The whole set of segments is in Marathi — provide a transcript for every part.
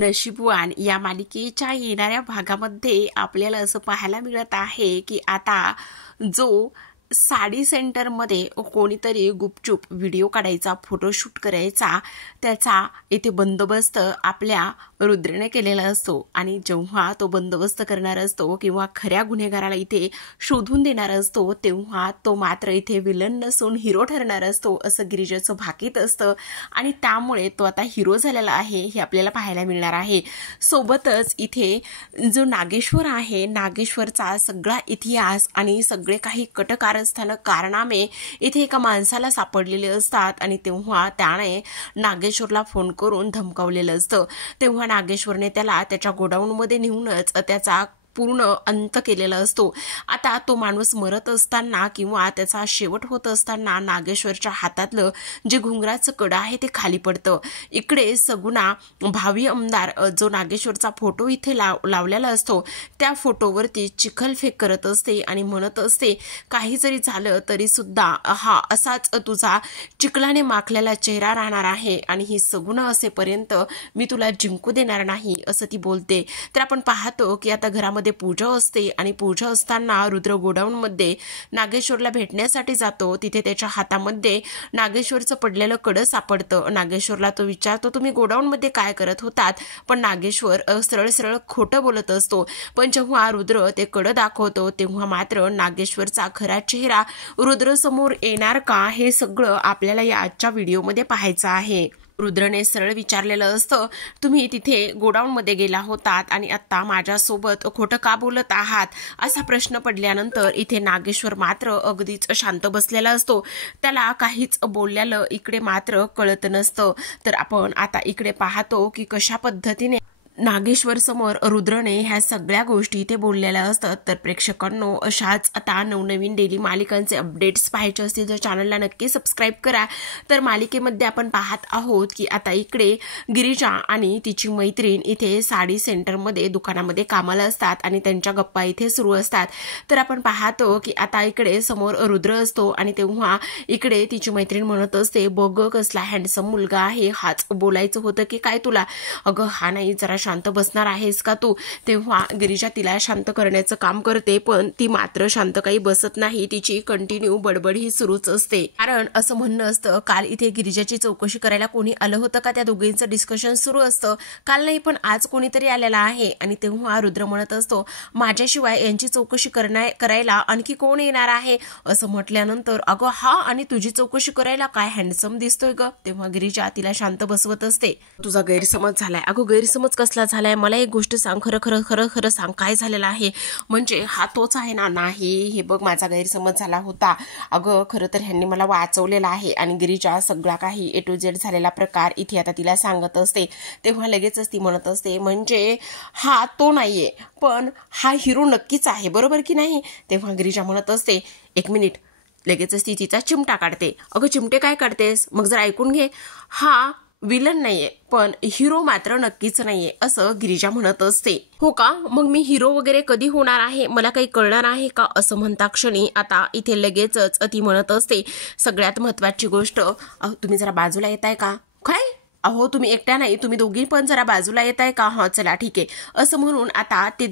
नशीबवान या मालिकेच्या येणाऱ्या भागामध्ये आपल्याला असं पाहायला मिळत आहे की आता जो साडी सेंटरमध्ये कोणीतरी गुपचूप व्हिडिओ काढायचा, फोटोशूट करायचा, त्याचा इथे बंदोबस्त आपल्या रुद्रने केलेला असतो आणि जेव्हा तो बंदोबस्त करणार असतो किंवा खऱ्या गुन्हेगाराला इथे शोधून देणार असतो तेव्हा तो मात्र इथे विलन नसून हिरो ठरणार असतो असं गिरिजाचं भाकीत असतं आणि त्यामुळे तो आता हिरो झालेला आहे हे आपल्याला पाहायला मिळणार आहे। सोबतच इथे जो नागेश्वर आहे, नागेश्वरचा सगळा इतिहास आणि सगळे काही कटकारस्थान कारनामे इथे एका माणसाला सापडलेले असतात आणि तेव्हा त्याने नागेश्वरला फोन करून धमकावलेलं असतं। तेव्हा नागेश्वरने त्याला त्याच्या गोडाऊनमध्ये नेऊनच त्याचा पूर्ण अंत केलेला असतो। आता तो माणूस मरत असताना किंवा त्याचा शेवट होत असताना नागेश्वरच्या हातातलं जे घुंगराचं कडं आहे ते खाली पडतं। इकडे सगुणा भावी आमदार जो नागेश्वरचा फोटो इथे लावलेला असतो त्या फोटोवरती चिखलफेक करत असते आणि म्हणत असते काही जरी झालं तरी सुद्धा हा असाच तुझा चिखलाने माखलेला चेहरा राहणार आहे आणि ही सगुणा असेपर्यंत मी तुला जिंकू देणार नाही असं ती बोलते। तर आपण पाहतो की आता घरामध्ये पूजा असते आणि पूजा असताना रुद्र गोडाऊन मध्ये नागेश्वरला भेटण्यासाठी जातो। तिथे त्याच्या हातामध्ये नागेश्वरचं पडलेलं कडं सापडतं। नागेश्वरला तो विचारतो तुम्ही गोडाऊन मध्ये काय करत होतात, पण नागेश्वर सरळ सरळ खोटं बोलत असतो। पण जेव्हा रुद्र ते कडं दाखवतो तेव्हा मात्र नागेश्वरचा खरा चेहरा रुद्र समोर येणार का हे सगळं आपल्याला या आजच्या व्हिडिओमध्ये पाहायचं आहे। रुद्रने सरळ विचारलेलं असतं तुम्ही तिथे गोडाऊन मध्ये गेला होतात आणि आता माझ्यासोबत खोटं का बोलत आहात असा प्रश्न पडल्यानंतर इथे नागेश्वर मात्र अगदीच शांत बसलेला असतो। त्याला काहीच बोललेलं इकडे मात्र कळत नसतं। तर आपण आता इकडे पाहतो की कशा पद्धतीने नागेश्वर समोर रुद्रने ह्या सगळ्या गोष्टी इथे बोललेल्या असतात। तर प्रेक्षकांनो अशाच आता नवनवीन डेली मालिकांचे अपडेट्स पाहायचे असतील तर चॅनलला नक्की सबस्क्राईब करा। तर मालिकेमध्ये आपण पाहत आहोत की आता इकडे गिरिजा आणि तिची मैत्रीण इथे साडी सेंटरमध्ये दुकानामध्ये कामाला असतात आणि त्यांच्या गप्पा इथे सुरू असतात। तर आपण पाहतो की आता इकडे समोर रुद्र असतो आणि तेव्हा इकडे तिची मैत्रीण म्हणत असते बघ कसला हँडसम मुलगा आहे, हाच बोलायचं होतं की काय तुला, अगं हा नाही जरा शांत बसणार आहेस का तू। तेव्हा गिरिजा तिला शांत करण्याचं काम करते पण ती मात्र शांत काही बसत नाही, तिची कंटिन्यू बडबड ही सुरूच असते। कारण असं म्हणणं असतं काल इथे गिरिजाची चौकशी करायला कोणी आलं होतं का, त्या दोघींचं डिस्कशन सुरू असतं। काल नाही पण आज कोणीतरी आलेला आहे आणि तेव्हा रुद्र म्हणत असतो माझ्याशिवाय यांची चौकशी करायला आणखी कोण येणार आहे असं म्हटल्यानंतर अगं हा आणि तुझी चौकशी करायला काय हँडसम दिसतोय ग। तेव्हा गिरिजा तिला शांत बसवत असते तुझा गैरसमज झालाय। अगं गैरसमज कसला झालाय, मला एक गोष्ट सांग, खरं खरं खरं खरं सांग काय झालेलं आहे, म्हणजे हा तोच आहे ना। नाही हे बघ माझा गैरसमज झाला होता, अगं खरं तर ह्यांनी मला वाचवलेला आहे आणि गिरिजा सगळा काही A to Z झालेला प्रकार इथे आता तिला सांगत असते। तेव्हा लगेचच ती म्हणत असते म्हणजे हा तो नाहीये पण हा हिरो नक्कीच आहे बरोबर की नाही। तेव्हा गिरिजा म्हणत असते एक मिनिट, लगेचच ती तिचा चिमटा काढते। अगं चिमटे काय काढतेस, मग जर ऐकून घे, हा विलन नाहीये पण हिरो मात्र नक्कीच नाहीये असं गिरिजा म्हणत असते। हो का, मग मी हिरो वगैरे कधी होणार आहे, मला काही कळणार आहे का असं म्हणता क्षणी आता इथे लगेचच ती म्हणत असते सगळ्यात महत्वाची गोष्ट तुम्ही जरा बाजूला येताय का। काय, अहो तुम्ही एकट्या नाही, तुम्ही दोघी पण जरा बाजूला येताय का, हा चला ठीक आहे असं म्हणून आता ते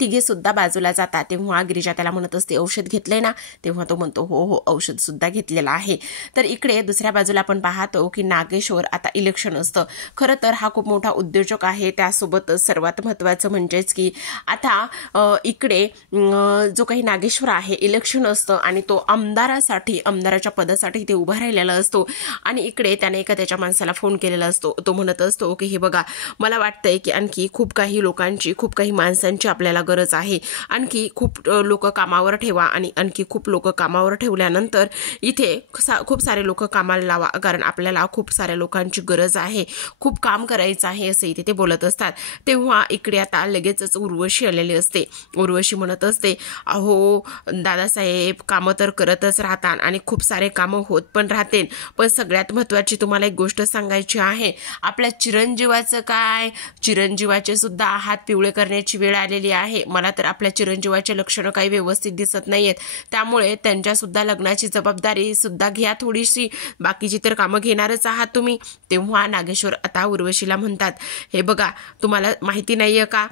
तिघे सुद्धा बाजूला जातात। तेव्हा गिरिजा त्याला म्हणत असते औषध घेतलंय ना, तेव्हा तो म्हणतो हो हो औषध सुद्धा घेतलेलं आहे। तर इकडे दुसऱ्या बाजूला आपण पाहतो की नागेश्वर आता इलेक्शन असतं। खरं तर हा खूप मोठा उद्योजक आहे, त्यासोबतच सर्वात महत्वाचं म्हणजेच की आता इकडे जो काही नागेश्वर आहे इलेक्शन असतं आणि तो आमदाराच्या पदासाठी ते उभा राहिलेला असतो आणि इकडे त्याने एका त्याच्या माणसाला फोन केलेला असतो। तो म्हणत असतो की हे बघा मला वाटतंय की आणखी खूप काही माणसांची आपल्याला गरज आहे, आणखी खूप लोक कामावर ठेवा आणि आणखी खूप लोक कामावर ठेवल्यानंतर इथे खूप सारे लोक कामाला लावा कारण आपल्याला खूप साऱ्या लोकांची गरज आहे, खूप काम करायचं आहे असं इथे ते बोलत असतात। तेव्हा इकडे आता लगेचच उर्वशी आलेली असते। उर्वशी म्हणत असते अहो दादासाहेब कामं तर करतच राहतात आणि खूप सारे कामं होत पण राहतील, पण सगळ्यात महत्वाची तुम्हाला एक गोष्ट सांगायची आहे आहे. आपल्या चिरंजीवाचं काय, चिरंजीवाचे सुद्धा हात पिवळे करण्याची वेळ आलेली आहे. मला तर आपल्या चिरंजीवाचे लक्षणं काही व्यवस्थित दिसत नाहीयेत, त्यामुळे त्यांच्या सुद्धा लग्नाची जबाबदारी सुद्धा घ्या थोडीशी. बाकीची तर कामं घेणारच आहात तुम्ही. तेव्हा नागेश्वर आता उर्वशीला म्हणतात, हे बघा, तुम्हाला माहिती नाहीये का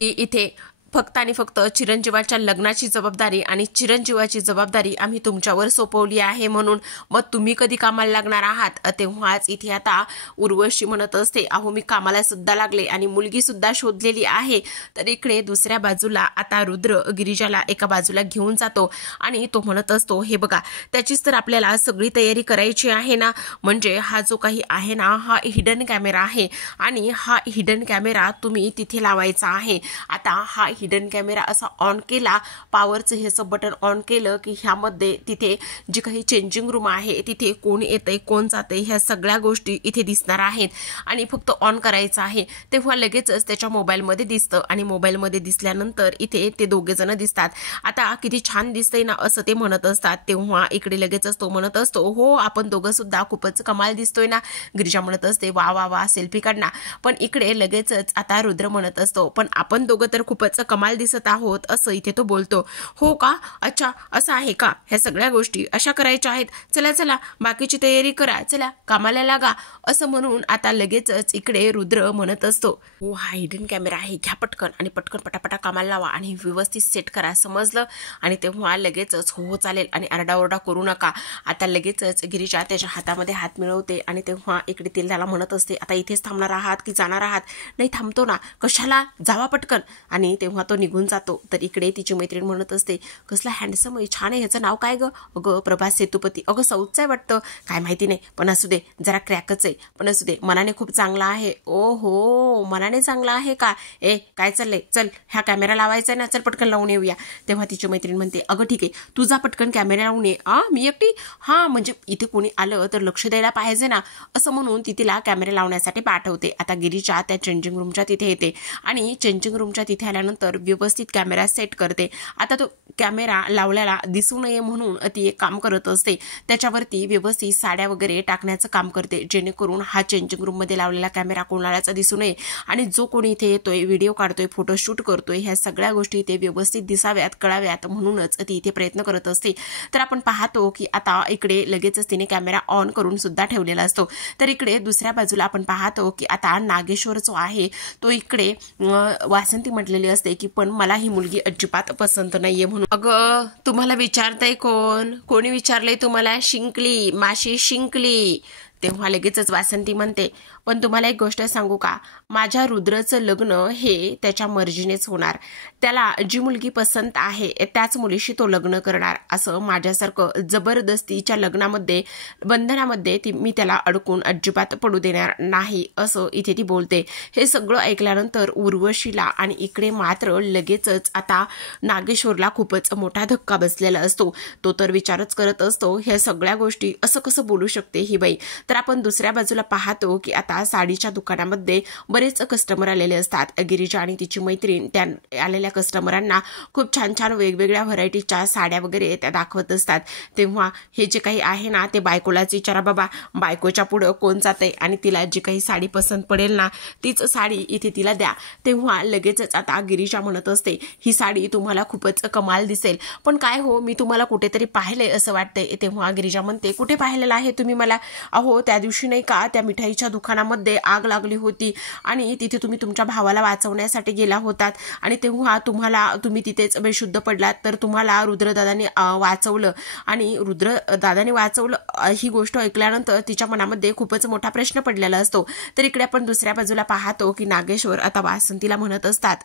की इथे फक्त आणि फक्त चिरंजीवाच्या लग्नाची जबाबदारी आणि चिरंजीवाची जबाबदारी आम्ही तुमच्यावर सोपवली आहे, म्हणून मग तुम्ही कधी कामाला लागणार आहात. तेव्हाच इथे आता उर्वशी म्हणत असते, अहो मी कामाला सुद्धा लागले आणि मुलगी सुद्धा शोधलेली आहे. तर इकडे दुसऱ्या बाजूला आता रुद्र गिरिजाला एका बाजूला घेऊन जातो आणि तो म्हणत असतो, हे बघा, त्याचीच तर आपल्याला सगळी तयारी करायची आहे ना. म्हणजे हा जो काही आहे ना, हा हिडन कॅमेरा आहे आणि हा हिडन कॅमेरा तुम्ही तिथे लावायचा आहे. आता हा हिडन कॅमेरा असा ऑन केला, पॉवरचं ह्याचं बटन ऑन केलं की ह्यामध्ये तिथे जी काही चेंजिंग रूम आहे तिथे कोण येतंय कोण जातंय ह्या सगळ्या गोष्टी इथे दिसणार आहेत आणि फक्त ऑन करायचं आहे. तेव्हा लगेचच त्याच्या मोबाईलमध्ये दिसतं आणि मोबाईलमध्ये दिसल्यानंतर इथे ते दोघे जण दिसतात. आता किती छान दिसतंय ना असं ते म्हणत असतात. तेव्हा इकडे लगेचच तो म्हणत असतो, हो आपण दोघं सुद्धा खूपच कमाल दिसतोय ना. गिरिजा म्हणत असते, वा वा वा, सेल्फी काढ ना. पण इकडे लगेचच आता रुद्र म्हणत असतो, पण आपण दोघं तर खूपच कमाल दिसत आहोत असं इथे तो बोलतो. हो का, अच्छा असं आहे का, ह्या सगळ्या गोष्टी अशा करायच्या आहेत, चला चला बाकीची तयारी करा, चला कामाला लागा असं म्हणून आता लगेचच इकडे रुद्र म्हणत असतो, हो हा हिडन कॅमेरा आहे, घ्या पटकन आणि पटकन पटापटा कामाला लावा आणि व्यवस्थित सेट करा, समजलं. आणि तेव्हा लगेचच हो चालेल आणि आरडाओरडा करू नका. आता लगेचच गिरिजा त्याच्या हातामध्ये हात मिळवते आणि तेव्हा इकडे तिला त्याला म्हणत असते, आता इथेच थांबणार आहात की जाणार आहात. नाही थांबतो ना, कशाला, जावा पटकन. आणि तेव्हा तो निघून जातो. तर इकडे तिची मैत्रीण म्हणत असते, कसला हँडसम आहे, छान आहे, ह्याचं नाव काय ग, अगं प्रभास सेतुपती, अगं साऊथचं आहे वाटतं, काय माहिती नाही, पण असू दे, जरा क्रॅकच आहे, पण असू दे, मनाने खूप चांगला आहे. ओ हो, मनाने चांगला आहे का, ए काय चाललंय, चल ह्या कॅमेरा लावायचा आहे ना, चल पटकन लावून येऊया. तेव्हा तिची मैत्रीण म्हणते, अगं ठीक आहे, तुझा पटकन कॅमेरा लावून ये. मी एकटी, हा म्हणजे इथे कोणी आलं तर लक्ष द्यायला पाहिजे ना, असं म्हणून ती तिला कॅमेरा लावण्यासाठी पाठवते. आता गिरीच्या त्या चेंजिंग रूमच्या तिथे येते आणि चेंजिंग रूमच्या तिथे आल्यानंतर व्यवस्थित कॅमेरा सेट करते. आता तो कॅमेरा लावलेला दिसू नये म्हणून ती एक काम करत असते, त्याच्यावरती व्यवस्थित साड्या वगैरे टाकण्याचं काम करते, जेणेकरून हा चेंजिंग रूम मध्ये लावलेला कॅमेरा कोणालाच दिसू नये आणि जो कोणी इथे येतोय, व्हिडिओ काढतोय, फोटोशूट करतोय, ह्या सगळ्या गोष्टी इथे व्यवस्थित दिसाव्यात, कळाव्यात म्हणूनच ती इथे प्रयत्न करत असते. तर आपण पाहतो की आता इकडे लगेचच तिने कॅमेरा ऑन करून सुद्धा ठेवलेला असतो. तर इकडे दुसऱ्या बाजूला आपण पाहतो की आता नागेश्वर जो आहे तो इकडे वासंती म्हटलेली असते की पण मला ही मुलगी अजिबात पसंत नाहीये म्हणून. अगं तुम्हाला विचारताय कोण, कोणी विचारलंय तुम्हाला, शिंकली माशी शिंकली. तेव्हा लगेचच वासंती म्हणते, पण तुम्हाला एक गोष्ट सांगू का, माझ्या रुद्रचं लग्न हे त्याच्या मर्जीनेच होणार, त्याला जी मुलगी पसंत आहे त्याच मुलीशी तो लग्न करणार, असं माझ्यासारखं जबरदस्तीच्या लग्नामध्ये बंधनामध्ये मी त्याला अडकून अजिबात पडू देणार नाही, असं इथे ती बोलते. हे सगळं ऐकल्यानंतर उर्वशीला आणि इकडे मात्र लगेचच आता नागेश्वरला खूपच मोठा धक्का बसलेला असतो. तो तर विचारच करत असतो, ह्या सगळ्या गोष्टी असं कसं बोलू शकते ही बाई. तर आपण दुसऱ्या बाजूला पाहतो की आता साडीच्या दुकानामध्ये बरेच कस्टमर आलेले असतात. गिरिजा आणि तिची मैत्रीण त्या आलेल्या कस्टमरांना खूप छान छान वेगवेगळ्या व्हरायटीच्या साड्या वगैरे त्या दाखवत असतात. तेव्हा हे जे काही आहे ना ते बायकोलाच विचारा बाबा, बायकोच्या पुढं कोण जाते आणि तिला जी काही साडी पसंत पडेल ना तीच साडी इथे तिला द्या. तेव्हा लगेचच आता गिरिजा म्हणत असते, ही साडी तुम्हाला खूपच कमाल दिसेल, पण काय हो मी तुम्हाला कुठेतरी पाहिलंय असं वाटतंय. तेव्हा गिरिजा म्हणते, कुठे पाहिलेलं आहे तुम्ही मला, अहो त्या दिवशी नाही का त्या मिठाईच्या दुकानामध्ये आग लागली होती आणि तिथे तुम्ही तुमच्या भावाला वाचवण्यासाठी गेला होतात आणि तेव्हा तुम्ही तिथेच बेशुद्ध पडलात, तर तुम्हाला रुद्रदादाने वाचवलं आणि रुद्रदादाने वाचवलं ही गोष्ट ऐकल्यानंतर तिच्या मनामध्ये खूपच मोठा प्रश्न पडलेला असतो. तर इकडे आपण दुसऱ्या बाजूला पाहतो की नागेश्वर आता वासंतीला म्हणत असतात,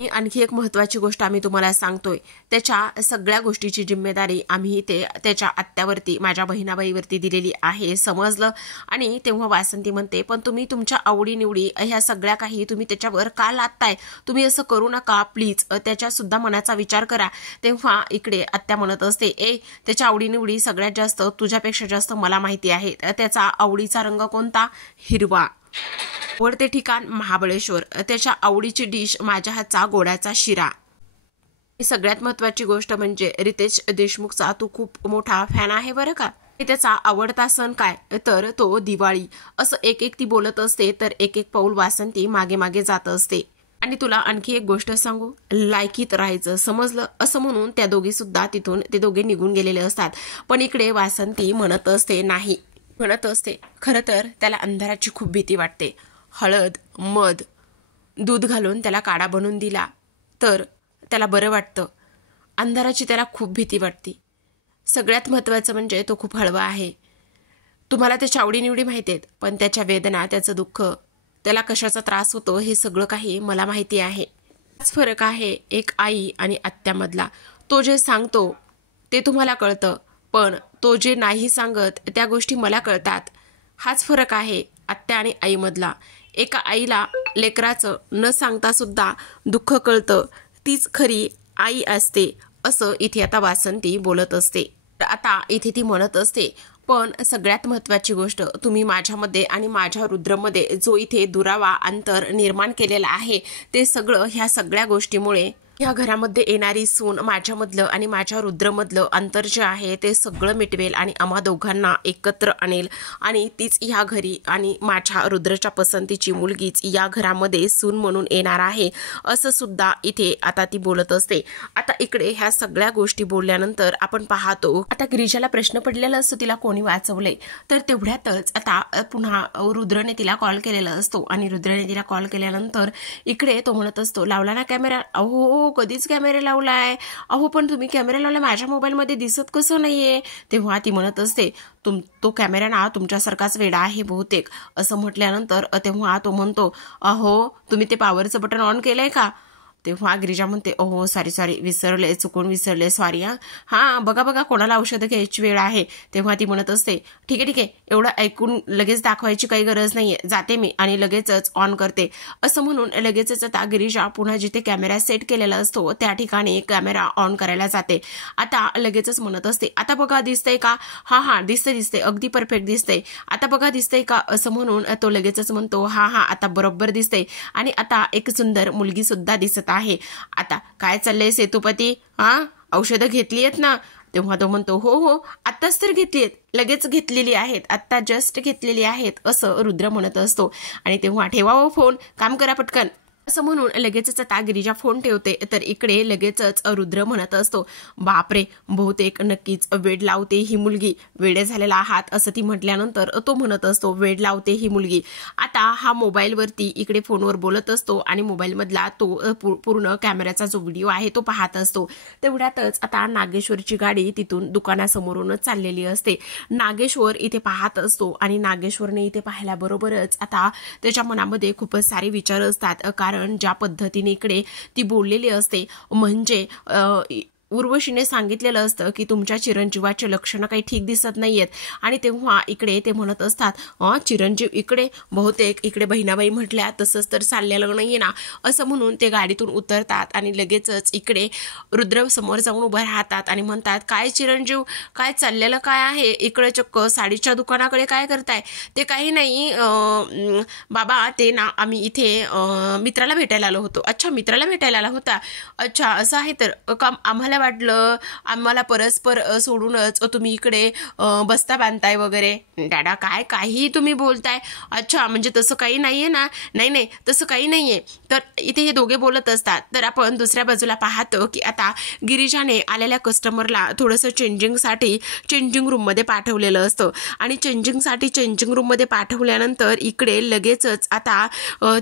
आणखी एक महत्त्वाची गोष्ट आम्ही तुम्हाला सांगतोय, त्याच्या सगळ्या गोष्टीची जिम्मेदारी आम्ही ते त्याच्या आत्यावरती, माझ्या बहिणाबाईवरती दिलेली आहे, समजलं. आणि तेव्हा वासंती म्हणते, पण तुम्ही तुमच्या आवडीनिवडी ह्या सगळ्या काही तुम्ही त्याच्यावर का लादताय, तुम्ही असं करू नका प्लीज, त्याच्या सुद्धा मनाचा विचार करा. तेव्हा इकडे आत्या म्हणत असते, त्याच्या आवडीनिवडी सगळ्यात जास्त तुझ्यापेक्षा जास्त मला माहिती आहे, त्याचा आवडीचा रंग कोणता, हिरवा, आवडते ठिकाण महाबळेश्वर, त्याच्या आवडीची डिश माझ्या हातचा गोडाचा शिरा. सगळ्यात महत्त्वाची गोष्ट म्हणजे रितेश देशमुखचा तू खूप मोठा फॅन आहे बरं का. त्याचा आवडता सण काय, तर तो दिवाळी. असं एक एक ती बोलत असते, तर एक एक पाऊल वासंती मागे मागे जात असते. आणि तुला आणखी एक गोष्ट सांगू, लायकीत राहायचं, समजलं, असं म्हणून त्या दोघी सुद्धा तिथून ते दोघे निघून गेलेले असतात. पण इकडे वासंती म्हणत असते नाही, म्हणत असते खरं तर त्याला अंधाराची खूप भीती वाटते. हळद, मध, दूध घालून त्याला काढा बनवून दिला तर त्याला बरं वाटतं. अंधाराची त्याला खूप भीती वाटते. सगळ्यात महत्त्वाचं म्हणजे तो खूप हळवा आहे. तुम्हाला त्याच्या आवडीनिवडी माहिती आहेत, पण त्याच्या वेदना, त्याचं दुःख, त्याला कशाचा त्रास होतो हे सगळं काही मला माहिती आहे. हाच फरक आहे एक आई आणि आत्यामधला. तो जे सांगतो ते तुम्हाला कळतं, पण तो जे नाही सांगत त्या गोष्टी मला कळतात. हाच फरक आहे आत्या आणि आईमधला. एका आईला लेकराचं न सांगता सुद्धा दुःख कळतं, तीच खरी आई असते, असं इथे आता वासंती बोलत असते. आता इथे ती म्हणत असते, पण सगळ्यात महत्त्वाची गोष्ट, तुम्ही माझ्यामध्ये आणि माझ्या रुद्रमध्ये जो इथे दुरावा, अंतर निर्माण केलेला आहे, ते सगळं ह्या सगळ्या गोष्टीमुळे, ह्या घरामध्ये येणारी सून माझ्यामधलं आणि माझ्या रुद्रमधलं अंतर जे आहे ते सगळं मिटवेल आणि आम्हा दोघांना एकत्र आणेल. आणि तीच ह्या घरी आणि माझ्या रुद्रच्या पसंतीची मुलगीच या घरामध्ये सून म्हणून येणार आहे, असं सुद्धा इथे आता ती बोलत असते. आता इकडे ह्या सगळ्या गोष्टी बोलल्यानंतर आपण पाहतो, आता गिरिजाला प्रश्न पडलेला असतो तिला कोणी वाचवलंय. तर तेवढ्यातच आता पुन्हा रुद्रने तिला कॉल केलेला असतो आणि रुद्रने तिला कॉल केल्यानंतर इकडे तो म्हणत असतो, लावला ना कॅमेरा? अहो कधीच कॅमेरा लावलाय. अहो पण तुम्ही कॅमेरा लावलाय, माझ्या मोबाईलमध्ये दिसत कसं नाहीये? तेव्हा ती म्हणत असते, तो कॅमेरा ना तुमच्यासारखाच वेडा आहे बहुतेक, असं म्हटल्यानंतर तेव्हा तो म्हणतो, अहो तुम्ही ते पॉवरचं बटन ऑन केलंय का? तेव्हा गिरिजा म्हणते, ओहो सॉरी विसरले, चुकून विसरले, सॉरी. हां बघा कोणाला औषधं घ्यायची वेळ आहे. तेव्हा ती म्हणत असते, ठीक आहे, एवढं ऐकून लगेच दाखवायची काही गरज नाहीये, जाते मी आणि लगेचच ऑन करते. असं म्हणून लगेचच आता गिरिजा पुन्हा जिथे कॅमेरा सेट केलेला असतो त्या ठिकाणी कॅमेरा ऑन करायला जाते. आता लगेचच म्हणत असते, आता बघा दिसतंय का? हां दिसतंय, अगदी परफेक्ट दिसतंय. आता बघा दिसतंय का? असं म्हणून तो लगेचच म्हणतो, हां आता बरोबर दिसतंय. आणि आता एक सुंदर मुलगी सुद्धा दिसत आहे. आता काय चाललंय सेतुपती? औषधं घेतली आहेत ना? तेव्हा तो म्हणतो, हो आत्ताच तर घेतली आहेत, लगेच घेतलेली आहेत, आत्ता जस्ट घेतलेली आहेत, असं रुद्र म्हणत असतो. आणि तेव्हा ठेवा फोन, काम करा पटकन, असं म्हणून लगेचच आता गिरिजा फोन ठेवते. तर इकडे लगेचच रुद्र म्हणत असतो, बापरे बहुतेक नक्कीच वेड लावते ही मुलगी, वेडे झालेला आहात असं ती म्हटल्यानंतर तो म्हणत असतो, वेड लावते ही मुलगी. आता हा मोबाईलवरती इकडे फोनवर बोलत असतो आणि मोबाईलमधला तो पूर्ण कॅमेऱ्याचा जो व्हिडिओ आहे तो पाहत असतो. तेवढ्यातच आता नागेश्वरची गाडी तिथून दुकानासमोरूनच चाललेली असते. नागेश्वर इथे पाहत असतो आणि नागेश्वरने इथे पाहिल्याबरोबरच आता त्याच्या मनामध्ये खूपच सारे विचार असतात. कारण ज्या पद्धतीने इकडे ती बोललेली असते, म्हणजे उर्वशीने सांगितलेलं असतं की तुमच्या चिरंजीवाचे लक्षणं काही ठीक दिसत नाहीयेत. आणि तेव्हा इकडे ते म्हणत असतात, चिरंजीव इकडे, बहुतेक इकडे बहिणाबाई म्हटल्या तसंच तर चाललेलं नाहीये ना, असं म्हणून ते गाडीतून उतरतात आणि लगेचच इकडे रुद्र समोर जाऊन उभं राहतात आणि म्हणतात, काय चिरंजीव, काय चाललेलं काय आहे? इकडे चक्क साडीच्या दुकानाकडे काय करताय? ते काही नाही बाबा, ते ना आम्ही इथे मित्राला भेटायला आलो होतो. अच्छा मित्राला भेटायला आला होता, अच्छा असं आहे. तर आम्हाला वाटलं आम्हाला परस्पर सोडूनच तुम्ही इकडे बस्ता बांधताय वगैरे. डॅडा काय काही तुम्ही बोलताय? अच्छा म्हणजे तसं काही नाहीये ना? नाही तसं काही नाहीये. तर इथे हे दोघे बोलत असतात. तर आपण दुसऱ्या बाजूला पाहतो की आता गिरिजाने आलेल्या कस्टमरला थोडंसं चेंजिंगसाठी चेंजिंग रूममध्ये पाठवलेलं असतं आणि चेंजिंगसाठी चेंजिंग रूममध्ये पाठवल्यानंतर इकडे लगेचच आता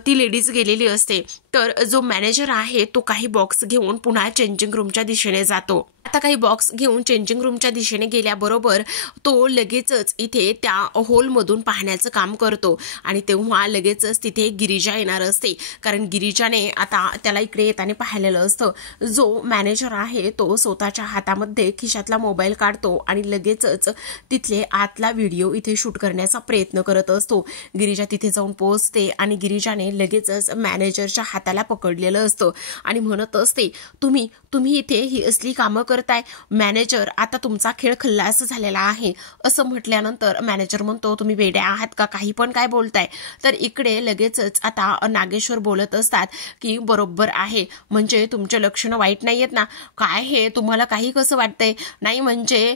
ती लेडीज गेलेली असते. तर जो मॅनेजर आहे तो काही बॉक्स घेऊन पुन्हा चेंजिंग रूमच्या दिशेने जातो. आता काही बॉक्स घेऊन चेंजिंग रूमच्या दिशेने गेल्याबरोबर तो लगेचच इथे त्या होलमधून पाहण्याचं काम करतो आणि तेव्हा लगेचच तिथे गिरिजा येणार असते. कारण गिरिजाने आता त्याला इकडे येताना पाहिलेलं असतं. जो मॅनेजर आहे तो स्वतःच्या हातामध्ये खिशातला मोबाईल काढतो आणि लगेचच तिथले आतला व्हिडिओ इथे शूट करण्याचा प्रयत्न करत असतो. गिरिजा तिथे जाऊन पोहोचते आणि गिरिजाने लगेचच मॅनेजरच्या हाताला पकडलेलं असतं आणि म्हणत असते, तुम्ही इथे ही असली कामं करताय मॅनेजर, आता तुमचा खेळ खल्लास झालेला आहे. असं म्हटल्यानंतर मॅनेजर म्हणतो, तुम्ही वेड्या आहात का? काही पण काय बोलताय? तर इकडे लगेचच आता नागेश्वर बोलत असतात की बरोबर आहे, म्हणजे तुमचे लक्षणं वाईट नाहीयेत ना? काय हे तुम्हाला काही कसं वाटतंय? नाही म्हणजे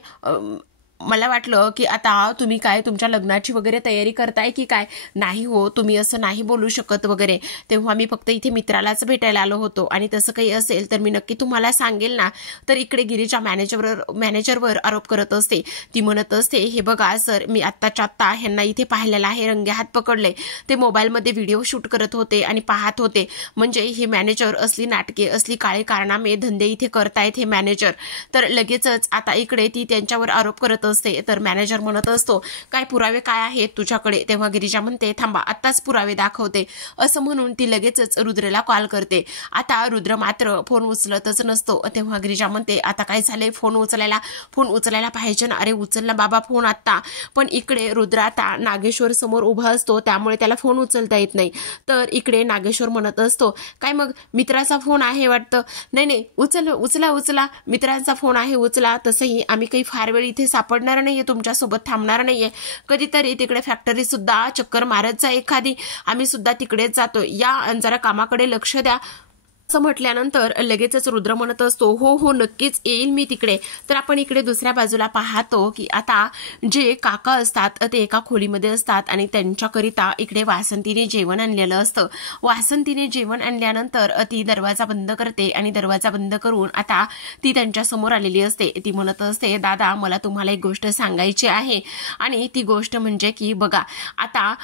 मला वाटलं की आता तुम्ही काय तुमच्या लग्नाची वगैरे तयारी करताय की काय. नाही हो, तुम्ही असं नाही बोलू शकत वगैरे. तेव्हा मी फक्त इथे मित्रालाच भेटायला आलो होतो आणि तसं काही असेल तर मी नक्की तुम्हाला सांगेल ना. तर इकडे गिरीजा मॅनेजरवर आरोप करत असते. ती म्हणत असते, हे बघा सर, मी आत्ताच्या आत्ता ह्यांना इथे पाहिलेलं आहे, रंगे हात पकडले. ते मोबाईलमध्ये व्हिडिओ शूट करत होते आणि पाहत होते. म्हणजे हे मॅनेजर असली नाटके, असली काळे कारनामे धंदे इथे करतायत हे मॅनेजर. तर लगेचच आता इकडे ती त्यांच्यावर आरोप करत असते. तर मॅनेजर म्हणत असतो, काय पुरावे काय आहेत तुझ्याकडे. तेव्हा गिरीजा म्हणते, थांबा, आत्ताच पुरावे दाखवते. असं म्हणून ती लगेचच रुद्रला कॉल करते. आता रुद्र मात्र फोन उचलतच नसतो. तेव्हा गिरीजा म्हणते, आता काय झालंय, फोन उचलायला पाहिजे ना. अरे उचल ना बाबा फोन आत्ता. पण इकडे रुद्र आता नागेश्वर समोर उभा असतो, त्यामुळे त्याला फोन उचलता येत नाही. तर इकडे नागेश्वर म्हणत असतो, काय मग मित्राचा फोन आहे वाटतं. नाही, उचला, मित्रांचा फोन आहे, उचला. तसंही आम्ही काही फार वेळ इथे सापडणार नाहीये, तुमच्यासोबत थांबणार नाहीये. कधीतरी तिकडे फॅक्टरी सुद्धा चक्कर मारत जा एखादी, आम्ही सुद्धा तिकडेच जातो, या जरा कामाकडे लक्ष द्या. असं म्हटल्यानंतर लगेचच रुद्र म्हणत असतो, हो नक्कीच येईल मी तिकडे. तर आपण इकडे दुसऱ्या बाजूला पाहतो की आता जे काका असतात ते एका खोलीमध्ये असतात आणि त्यांच्याकरिता इकडे वासंतीने जेवण आणलेलं असतं. वासंतीने जेवण आणल्यानंतर ती दरवाजा बंद करते आणि दरवाजा बंद करून आता ती त्यांच्या समोर आलेली असते. ती म्हणत असते, दादा, मला तुम्हाला एक गोष्ट सांगायची आहे. आणि ती गोष्ट म्हणजे की बघा, आता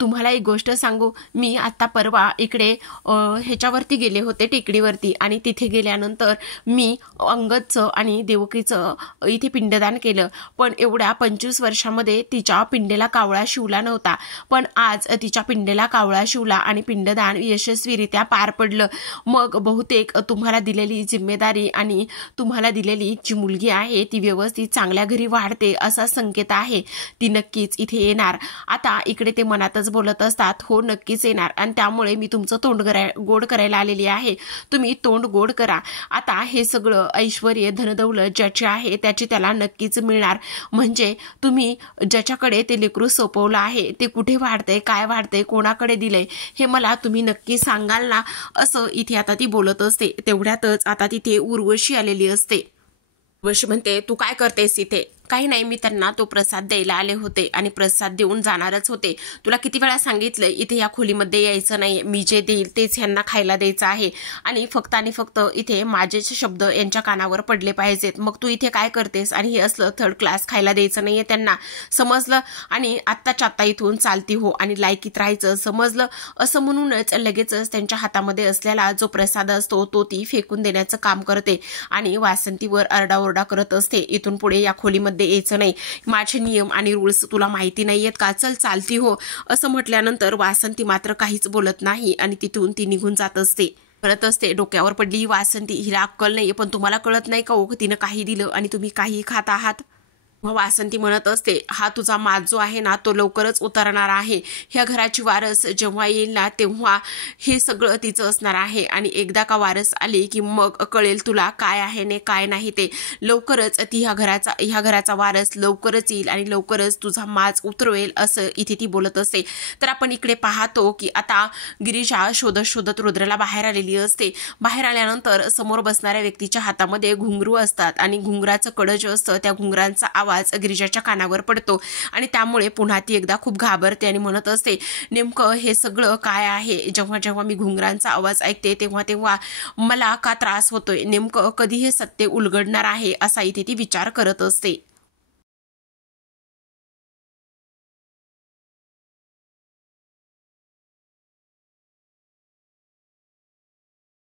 तुम्हाला एक गोष्ट सांगू, मी आता परवा इकडे ह्याच्यावरती गेले होते, टेकडीवरती, आणि तिथे गेल्यानंतर मी अंगदचं आणि देवकीचं इथे पिंडदान केलं. पण एवढ्या 25 वर्षामध्ये तिच्या पिंडेला कावळा शिवला नव्हता. पण आज तिच्या पिंडेला कावळा शिवला आणि पिंडदान यशस्वीरित्या पार पडलं. मग बहुतेक तुम्हाला दिलेली जिम्मेदारी आणि तुम्हाला दिलेली जी मुलगी आहे ती व्यवस्थित चांगल्या घरी वाढते असा संकेत आहे. ती नक्कीच इथे येणार. आता इकडे ते मनातच बोलत असतात, हो नक्कीच येणार, आणि त्यामुळे मी तुमचं तोंड गोड करायला आलेली आहे. तुम्ही तोंड गोड करा. आता हे सगळं ऐश्वर्य धनदौलत ज्याचे आहे त्याची त्याला नक्कीच मिळणार. म्हणजे तुम्ही ज्याच्याकडे ते लेकरू सोपवलं आहे ते कुठे वाढतंय, काय वाढतंय, कोणाकडे दिलंय, हे मला तुम्ही नक्की सांगाल ना. असं इथे आता ती बोलत असते. तेवढ्यातच आता तिथे उर्वशी आलेली असते. उर्वशी म्हणते, तू काय करतेस इथे. काही नाही, मी त्यांना तो प्रसाद द्यायला आले होते आणि प्रसाद देऊन जाणारच होते. तुला किती वेळा सांगितलं इथे या खोलीमध्ये यायचं नाही, मी जे देईल तेच ह्यांना खायला द्यायचं आहे आणि फक्त इथे माझेच शब्द यांच्या कानावर पडले पाहिजेत. मग तू इथे काय करतेस आणि हे असलं थर्ड क्लास खायला द्यायचं नाहीये त्यांना, समजलं. आणि आत्ताच्या आत्ता इथून चालती हो आणि लायकीत राहायचं, समजलं. असं म्हणूनच लगेचच त्यांच्या हातामध्ये असलेला जो प्रसाद असतो तो ती फेकून देण्याचं काम करते आणि वासंतीवर आरडाओरडा करत असते, इथून पुढे या खोलीमध्ये यायचं नाही, माझे नियम आणि रूल्स तुला माहिती नाहीयेत का, चल चालती हो. असं म्हटल्यानंतर वासंती मात्र काहीच बोलत नाही आणि तिथून ती निघून जात असते. करत असते. डोक्यावर पडली ही वासंती, हिला अक्कल नाही, पण तुम्हाला कळत नाही का हो, तिनं काही दिलं आणि तुम्ही काही खात आहात. वासंती म्हणत असते, हा तुझा माज जो आहे ना तो लवकरच उतरणार आहे. ह्या घराची वारस जेव्हा येईल ना तेव्हा हे सगळं तिचं असणार आहे आणि एकदा का वारस आली की मग कळेल तुला काय आहे ने काय नाही ते. लवकरच ती ह्या घराचा वारस लवकरच येईल आणि लवकरच तुझा माज उतरवेल, असं इथे ती बोलत असते. तर आपण इकडे पाहतो की आता गिरीजा शोधत रुद्रला बाहेर आलेली असते. बाहेर आल्यानंतर समोर बसणाऱ्या व्यक्तीच्या हातामध्ये घुंगरू असतात आणि घुंगराचं कडं जे असतं त्या घुंगरांचा आवाज गिरिजाच्या कानावर पडतो आणि त्यामुळे पुन्हा ती एकदा खूप घाबरते आणि म्हणत असते, नेमकं हे सगळं काय आहे. जेव्हा मी घुंगरांचा आवाज ऐकते तेव्हा मला का त्रास होतोय, नेमकं कधी हे सत्य उलगडणार आहे, असा इथे ती विचार करत असते.